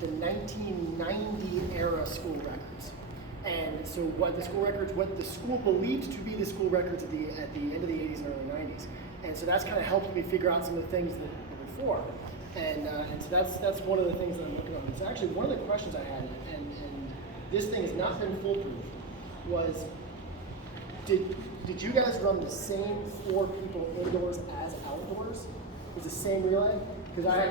the 1990 era school records. And so what the school believed to be the school records at the end of the 80s and early 90s. And so that's kind of helped me figure out some of the things that were before. And so that's one of the things that I'm looking on. So actually one of the questions I had, and this thing has not been foolproof, was did you guys run the same 4 people indoors as outdoors? Is the same relay? Because I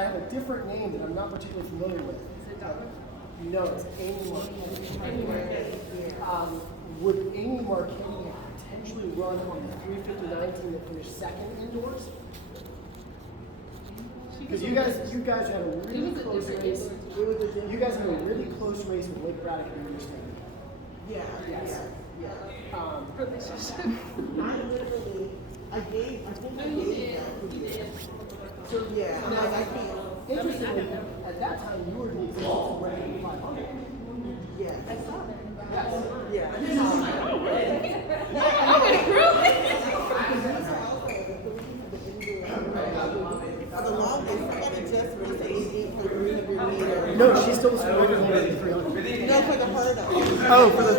have a different name that I'm not particularly familiar with. Is it Tarver? No, it's Amy Marquette. Would Amy Marquette potentially run on the 350-19 that finished second indoors? Because you guys had a really close race. You guys had a really close race with Lake Braddock and English State. Yeah. I think I gave that. So yeah, I can't. Interestingly, at that time you were the example of running 500. Yeah. I saw that. Yes. Yeah. For the longest, somebody just raced 8 for 300 meters. No, she's still the record holder in 300. No, for the hurdle. Oh, for the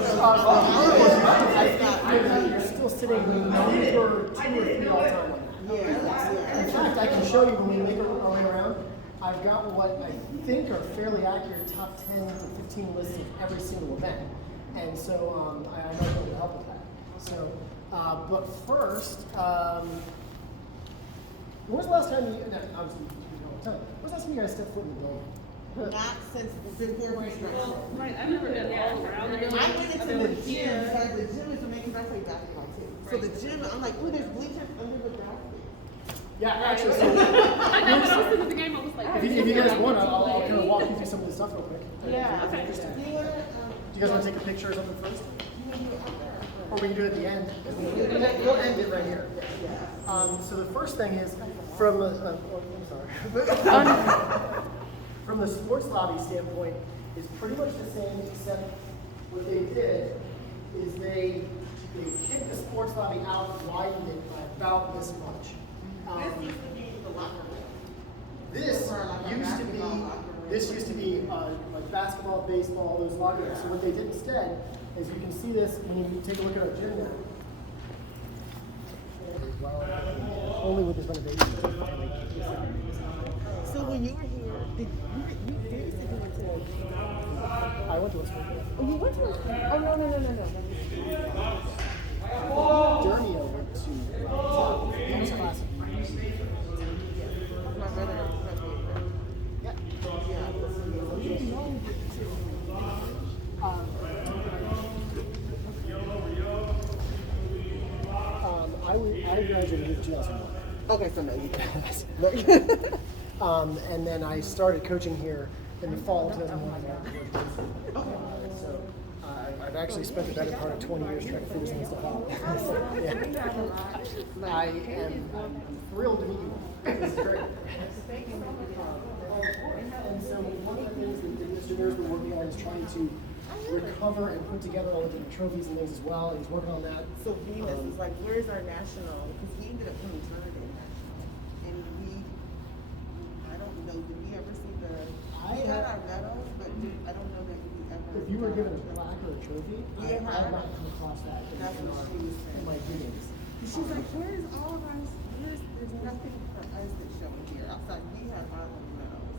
hurdle. You're still sitting number 2 or 3 all time. Yeah. In fact, I can show you when we make our way around. I've got what I think are fairly accurate top 10 to 15 lists of every single event. And so I might be able to help with that. So, but first, when was the last time you, obviously, all the time, when was the last time you guys stepped foot in the building? Not since before construction. Right, I've never been all around the building. I went into the gym because the gym is amazing because I play basketball too. So the gym, I'm like, ooh, there's bleachers under the basket. Yeah, actually, so I know when I was sitting at the game, I was like, if you guys want, I'll kind of walk you through some of this stuff real quick. Yeah. Okay. Interesting. Do you guys want to take a picture or something first? Or we can do it at the end. We'll end it right here. So the first thing is, from the, I'm sorry. From the sports lobby standpoint, is pretty much the same, except what they did is they kicked the sports lobby out and widened it by about this much. This used to be the locker room. This used to be like basketball, baseball, those locker rooms. So what they did instead is you can see this when you take a look at our gym now. Only with this renovation. So when you were here, did you said you went to I went to a school. Oh, you went to oh no. Dernio went to Games Classic. My brother. Yeah. I graduated in 2001. Okay, so no, you didn't. And then I started coaching here in the fall of 2001. So I've actually spent the better part of 20 years trying to figure some stuff out. I'm thrilled to meet you. This is great. And so one of the things that Mr. Muir's been working on is trying to recover and put together all the different trophies and things as well. And he's working on that. So Venus was like, where's our national? Because he ended up coming third in national. And I don't know, did we ever see we got our medals, but I don't know that we ever. If you were given a plaque or a trophy, I Yeah. have not come across that That's what she was saying. in my readings. She's like, where's all of ours? There's nothing for us that's showing here. I was like, we have our own medals.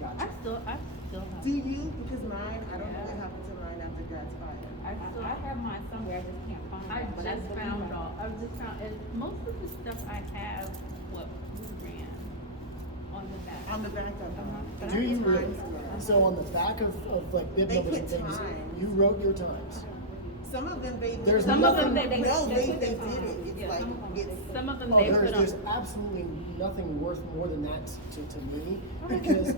Gotcha. I still have. Do you? Because mine, I don't know what happened to mine after God's fire. I have mine somewhere, I just can't find it. But I've just found, and most of the stuff I have, what we ran on the back. On the back of them. But Do I you just really? find So on the back of like bib They numbers and put things, times. you wrote your times. Some of them they There's some nothing- of them they did put it. the It's Yeah, like it's some of them Oh, they put there's on. absolutely nothing worth more than that to me, because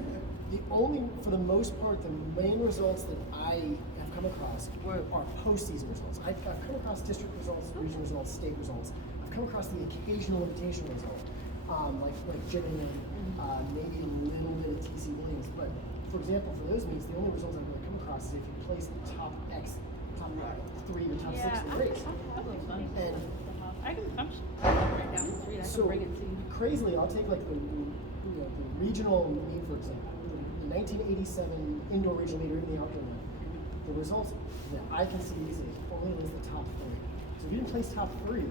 for the most part, the main results that I have come across are postseason results. I've come across district results, region results, state results. I've come across the occasional invitation result, like Janine, maybe a little bit of TC Williams. But for example, for those meets, the only results I've really come across is if you place the top 3 or top 6 in the race. And I'm right down the street. I can so bring it to you. crazily, I'll take like the regional meet, for example, the 1987 indoor regional meet or even the outdoor meet, the results that I can see easily only list the top 3. So if you didn't place top 3,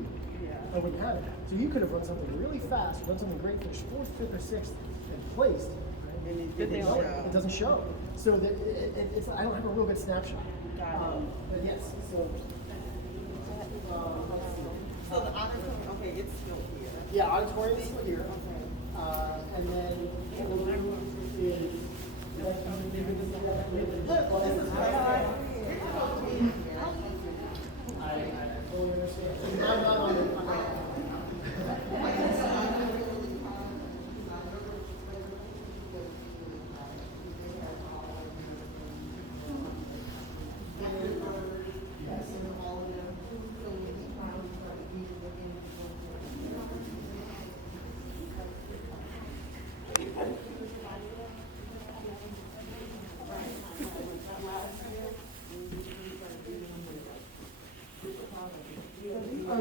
I wouldn't have it. So you could have run something really fast, run something great, finished 4th, 5th, or 6th, and placed. Right? And But it doesn't show. So that it's I don't have a real good snapshot. But yes, so. So the auditorium, okay, it's still here. Yeah, auditorium is still here. And then in the room is. Look, this is right. I fully understand. I'm not on it.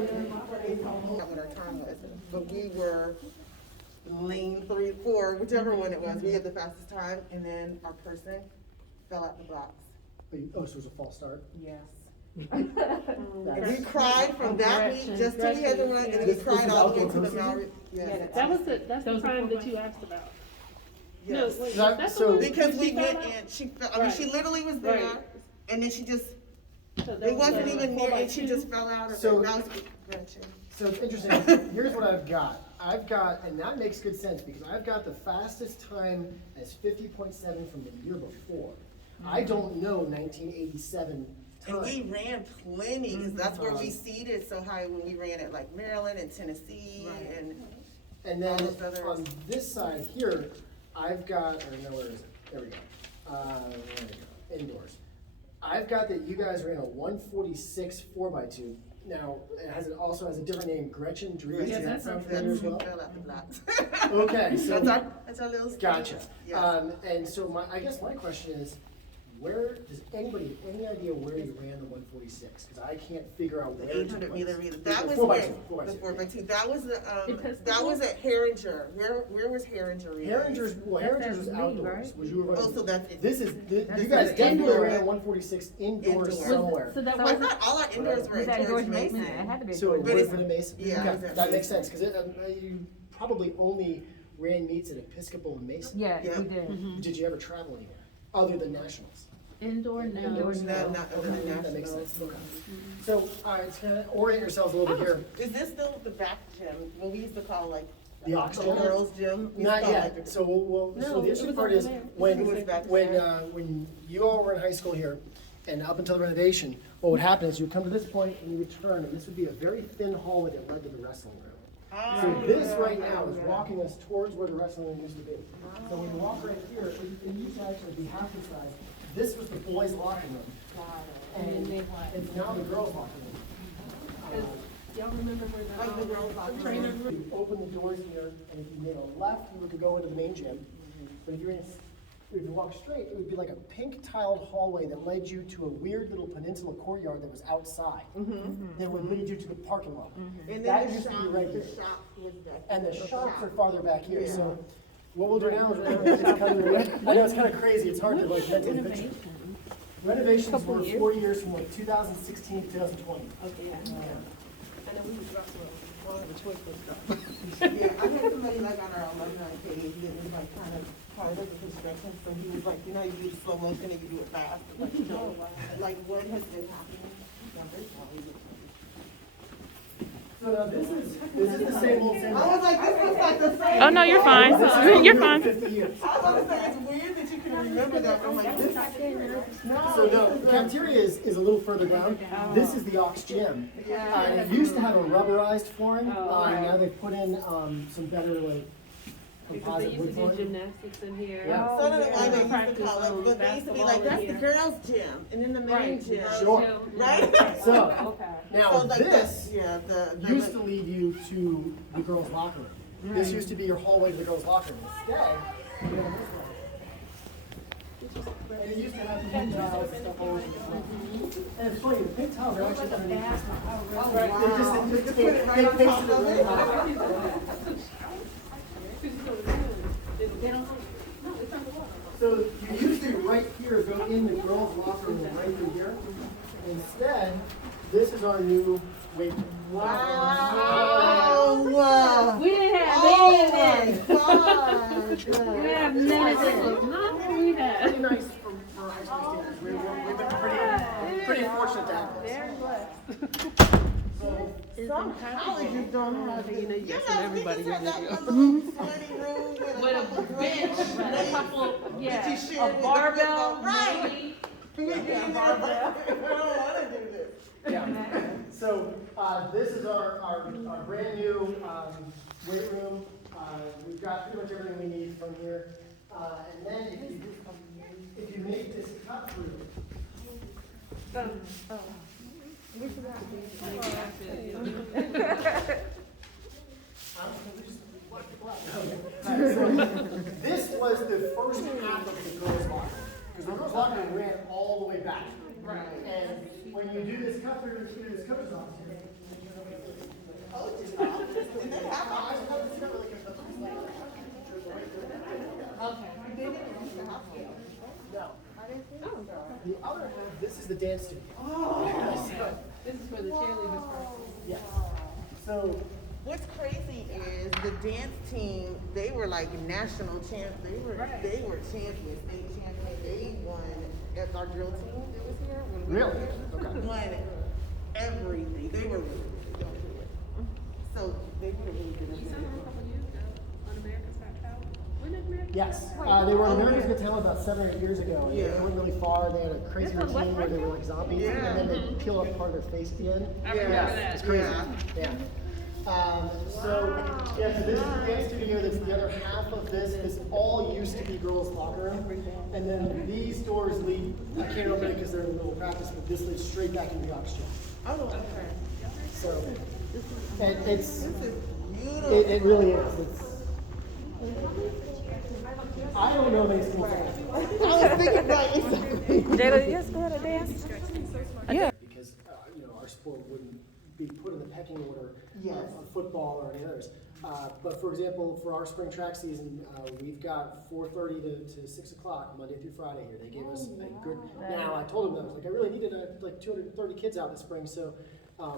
What our time was, but we were lane 3, 4, whichever one it was. We had the fastest time, and then our person fell out the blocks. Oh, so it was a false start? Yes. That's- And we cried from that week just till we had to run, and then we This cried is all the way outdoor to the postseason? Maori. Yes. That's the was time the that you asked about. Yes. No, wait, That- that's so- the one Because that we she went found out? in, she fell, I mean, she Right. literally was there, Right. and then she just, So that it was wasn't the even near, and she 4x2? just fell out of it. So- That was wrenching. So it's interesting. Here's what I've got. And that makes good sense because I've got the fastest time as 50.7 from the year before. I don't know 1987 And we time. ran plenty, because that's where we Mhm. seeded so high when we ran at like Maryland and Tennessee and. And then all those others. on this side here, I've got, or no, where is it? There we go. There we go. Indoors. I've got that you guys ran a 146 4x2. Now, also has a different name, Gretchen Dries. Yeah, Does that that's sound our familiar as We well? fell out the blocks. Okay, so. That's our little. Gotcha. Yes. And so I guess my question is, does anybody have any idea where you ran the 146? Because I can't figure out where. The to 800 place. meter relay. That The was 4x2, where, 4x2, the yeah. 4x2, that was the, Because that was at Herringer. Where was Herringer relay? Herringer's was me, outdoors. right? Was you were running? Oh, so that's it. This is, you That's guys it. definitely Indoor. ran a 146 indoors Indoor. somewhere. So that I was, thought all our indoors were Was at that George George Mason? Mason. It had to be So it George would have Mason. been a Mason. Yeah, Okay, it was at that makes Mason. sense, because you probably only ran meets at Episcopal and Mason. Yeah, Yeah. we did. Did you ever travel anywhere, other than nationals? indoor now. Indoors, No, no? not other than Okay, that makes nationals. sense, okay. So, all right, to kind of orient yourselves a little bit here. Is this still the back gym, what we used to call like? The Ox gym? Girls' gym? We used to Not call yet, like the- so so No, the it interesting was part over is, there. when, It was back when, there. when you all were in high school here, and up until the renovation, what would happen is you would come to this point and you would turn, and this would be a very thin hallway that led to the wrestling room. So this right now is walking us towards where the wrestling room used to be. So when you walk right here, it used to actually be half the size. This was the boys' locker room. And it's now the girls' locker room. Y'all remember where the, Like the girls' locker room. trainer room? You open the doors here, and if you made a left, you could go into the main gym. But if you walk straight, it would be like a pink tiled hallway that led you to a weird little peninsula courtyard that was outside. That would lead you to the parking lot. And That then the used to be shop, right the here. shop was back. And the there. shops are farther back here, Yeah. so what we'll do now is it's kind of, I know it's kind of crazy, it's hard to like mentally picture. Renovations were 4 years from like 2016 to 2020. Okay, yeah. I know we was wrestling, one of the choice was stuff. Yeah, I had somebody like on our alumni page that was like kind of part of the construction, so he was like, you know, you do it slow motion and you do it fast, like, you know, like what has been happening. So now this is the same old same. I was like, this looks like the same. Oh, no, you're fine. You're fine. 50 years. I was gonna say, it's weird that you can remember that. I'm like, this. So no, the cafeteria is a little further down. This is the Ox Gym. And it used to have a rubberized flooring. Now they've put in some better like Because they composite used wood to do flooring. gymnastics in here. Yeah. So did why they used Practice to call it, but they used to be like, that's the girls' gym, and then the main Right. gym. Sure. Right? So Okay. now So like this yeah, the used to lead you to the girls' locker room. This used to be your hallway to the girls' locker room. Instead, you go this way. And it used to have the pink tiles and stuff all over the place. And it's funny, the pink tiles are actually underneath. Right, they just put it right on top of it. They don't, no, it's not the water. So you usually right here go in the girls' locker room right through here. Instead, this is our new weight room. Wow. We didn't have any of this. We have none of this. No, we have. Pretty nice for high school students. We've been pretty fortunate to have this. Very blessed. Some colleges don't have it. Yes, and everybody we just uses had it. that one little sweaty room With a bench, and a couple, that you shared a with the barbell, football. Right. maybe. Yeah, barbell. I don't want to do this. Yeah. So this is our brand new weight room. We've got pretty much everything we need from here. And then if you make this cut through. This was the first half of the girls' locker, because the girls' locker ran all the way back. Right. And when you do this cut through this coach's office, no. The other half, this is the dance studio. This is for the cheerleaders. Yes. So What's crazy is the dance team, they were like national champs. They were champions, state champions. They won as our drill team that was here. When we were Really? here, Okay. won everything. They were really good at it. So they were really good at You saw them a it. couple years ago on America's Got Talent. When did America's yes, Got Talent? they were on America's Got Talent about 7 or 8 years ago. And Yeah. They went really far. They had a crazy routine where they were like zombies, Yeah. and then they peel up part of their face at the end. I remember that. It's crazy. Yeah. Yeah. So this is the dance studio. That's the other half of this. This all used to be girls' locker room, and then these doors lead. I can't open it because they're in the middle of practice, but this leads straight back into the aux gym. Oh, okay. So, and it's This is beautiful. it really is. It's. I don't know many schools. I was thinking right, exactly. Jada, yes, go ahead and dance. Yeah. Because our sport wouldn't be put in the pecking order Yes. of football or any others. But for example, for our spring track season, we've got 4:30 to 6 o'clock Monday through Friday here. They gave us a good. Now I told them that I was like, I really needed like 230 kids out this spring, so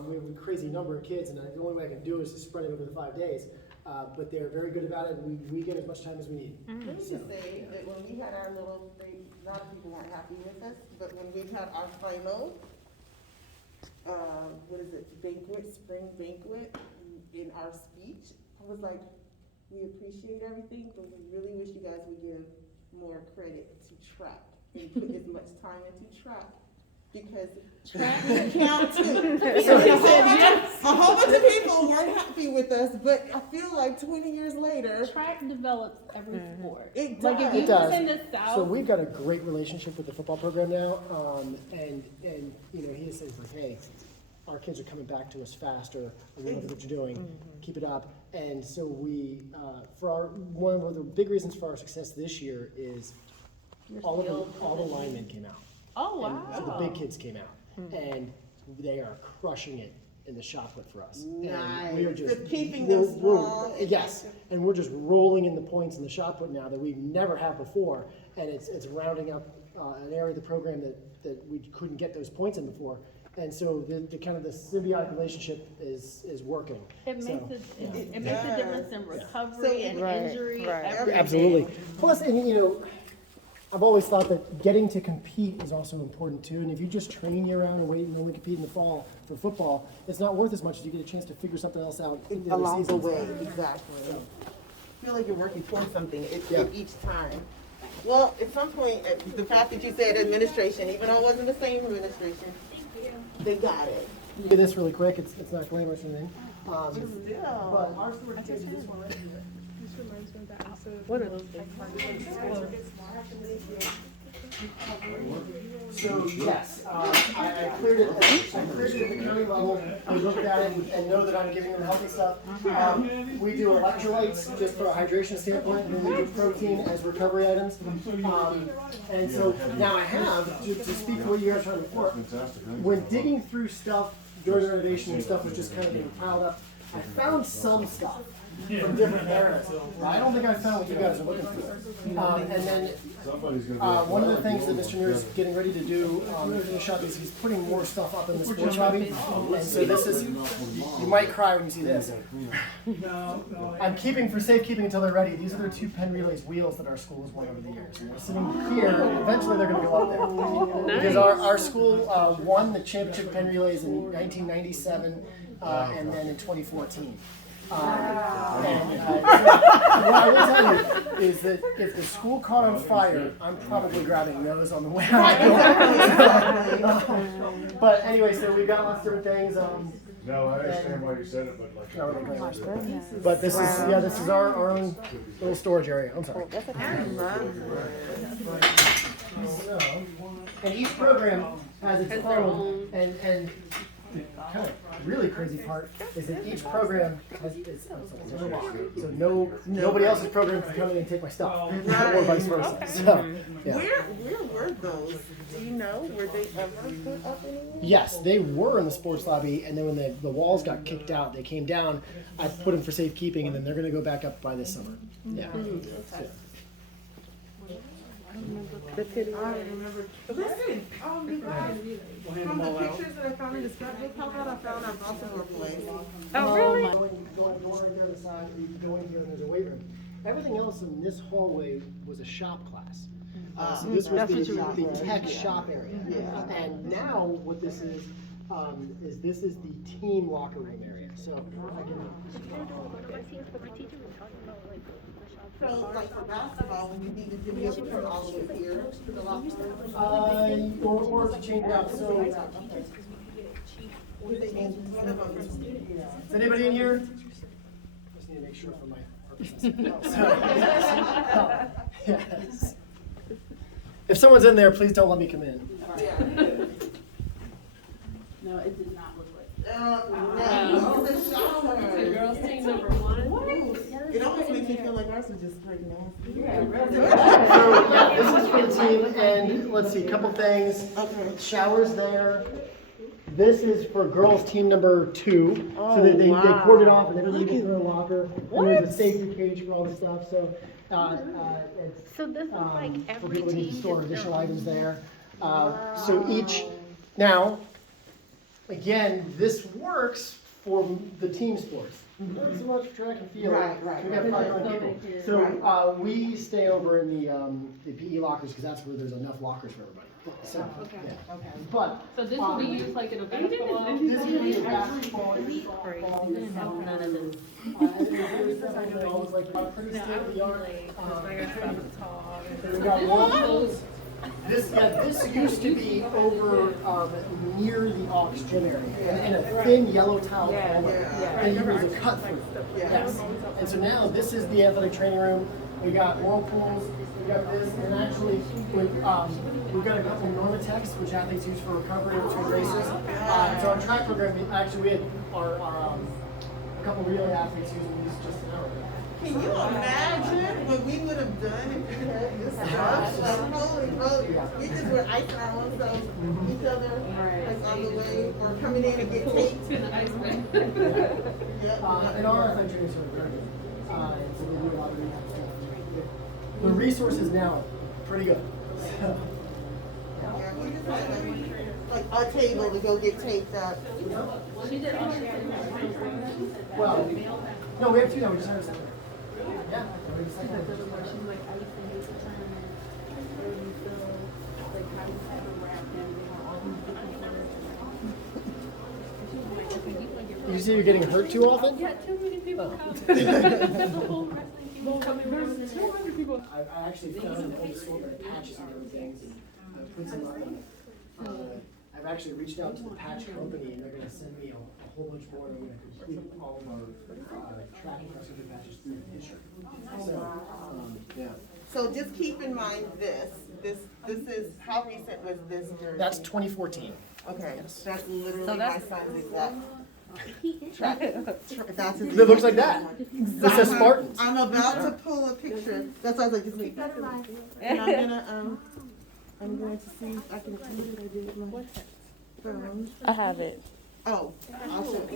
we have a crazy number of kids, and the only way I can do is to spread it over the 5 days. But they're very good about it, and we get as much time as we need. Let me just say that when we had our little thing, a lot of people weren't happy with us, but when we had our final, spring banquet, in our speech, I was like, we appreciate everything, but we really wish you guys would give more credit to track and put as much time into track. Because track count too. A whole bunch of people weren't happy with us, but I feel like 20 years later, Track develops every sport. it Like if does. you It does. was in the South. So we've got a great relationship with the football program now, and he says like, hey, our kids are coming back to us faster. We love what you're doing. Keep it up. And so we, one of the big reasons for our success this year is all the linemen came out. Oh, And wow. so the big kids came out, and they are crushing it in the shot put for us. And we are Nice. just So keeping them strong and yes, and we're just rolling in the points in the shot put now that we've never had before, and it's rounding up an area of the program that we couldn't get those points in before. And so the kind of the symbiotic relationship is working. It So, makes yeah. it makes a difference in recovery So- and Right, injury. right. Everything. Absolutely. Plus, and I've always thought that getting to compete is also important too. And if you just train year round and wait and only compete in the fall for football, it's not worth as much as you get a chance to figure something else out in the other Along the seasons. way, exactly. I feel like you're working towards something Yeah. each time. Well, at some point, the fact that you said administration, even though it wasn't the same administration, they got it. Do this really quick. It's not glamorous or anything. Still. But our sport is this one right here. This reminds me of that episode. What are those things? So yes, I cleared it. I cleared it at the county level. I looked at it and know that I'm giving them healthy stuff. We do electrolytes just for a hydration standpoint, and then we do protein as recovery items. And so now I have to speak to what you guys were talking before. When digging through stuff during the renovation and stuff was just kind of getting piled up, I found some stuff. from different eras. I don't think I found what you guys are looking for. And then one of the things that Mr. Muir is getting ready to do to finish up is he's putting more stuff up in the sports lobby. And so this is, you might cry when you see this. I'm keeping for safekeeping until they're ready. These are their 2 pen relays wheels that our school has won over the years. And they're sitting here, and eventually they're going to go up there. Because our school won the championship pen relays in 1997 and then in 2014. What I will tell you is that if the school caught on fire, I'm probably grabbing those on the way out. But anyway, so we've got lots of different things. No, I understand why you said it, but like. But this is our own little storage area. I'm sorry. So, and each program has its own, and the kind of really crazy part is that each program has its own locker. So nobody else's program can come in and take my stuff, or vice versa. So, yeah. Where were those? Do you know? Were they ever put up anywhere? Yes, they were in the sports lobby, and then when the walls got kicked out, they came down. I put them for safekeeping, and then they're going to go back up by this summer. Yeah. I remember. Listen, from the pictures that I found in the scrapbook, how about I found our Baltimore place? Oh, really? Going right there on the side, you go in here and there's a weight room. Everything else in this hallway was a shop class. So this was the tech shop area. Yeah. And now what this is this is the team locker room area. So if I can. So, like for basketball, when you needed to be able to come all the way here to the locker room? Or to change it out. So is anybody in here? Just need to make sure for my purposes. Yes. If someone's in there, please don't let me come in. No, it did not look like. No, the shower. Girls team number 1. It almost makes me feel like ours was just straight nasty. So yeah, this is for the team, and let's see, a couple things. Okay. Showers there. This is for girls team number 2. So they corded off and everybody gets their own locker. And there's a safety cage for all the stuff. So it's So this is like for every people who need to team. store additional items there. So each now, again, this works for the team sports. Not so much for track and field. Right. We got 500 people. So we stay over in the PE lockers because that's where there's enough lockers for everybody. So, yeah. Okay. But So this will be used like in a basketball. this will be a basketball. None of this. Always like pretty state of the art. So We got one. This used to be over near the aux gym area in a thin yellow tile hallway. And there was a cut through. Yes. And so now this is the athletic training room. We got whirlpools. We got this, and actually we've got a couple Normatex, which athletes use for recovery between races. So our track program, we had a couple relay athletes using these just an hour ago. Can you imagine what we would have done if we had this stuff? Like, holy moly. We just were icing our own selves, each other, like on the way, or coming in and get caked. And all our country is sort of very good. And so we do a lot of rehab stuff. The resources now, pretty good. Yeah, we just had like a table to go get taped up. Well, no, we have 2 now, we just have 7. Yeah. We just like that. You say you're getting hurt too often? Yeah, too many people come. The whole wrestling people coming. There's 200 people. I actually found an old assortment of patches and other things and put some on. I've actually reached out to the patch company and they're going to send me a whole bunch more. I'm going to complete all of our track and cross-country patches through the district. So, yeah. So just keep in mind this is, how recent was this jersey? That's 2014. Okay, Yes. that's literally my son's exact track. That's his It looks like that. It says Spartans. I'm about to pull a picture. That's why I was like, just keep that in mind. And I'm going to see if I can, what did I do with my phone? I have it. Oh, I'll show you.